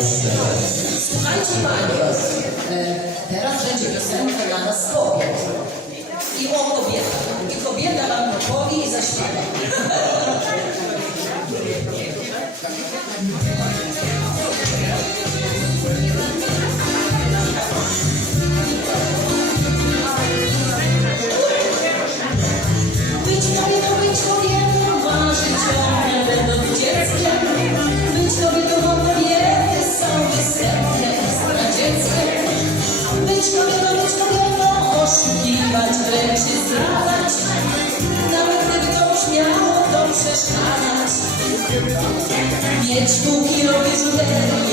Słuchajcie Panie, e, teraz będzie piosenka dla nas kobiet. Być kobietą, być kobietą, oszukiwać, wręcz się. Nawet gdyby to brzmiało, to przeszkadzać. Mieć kawę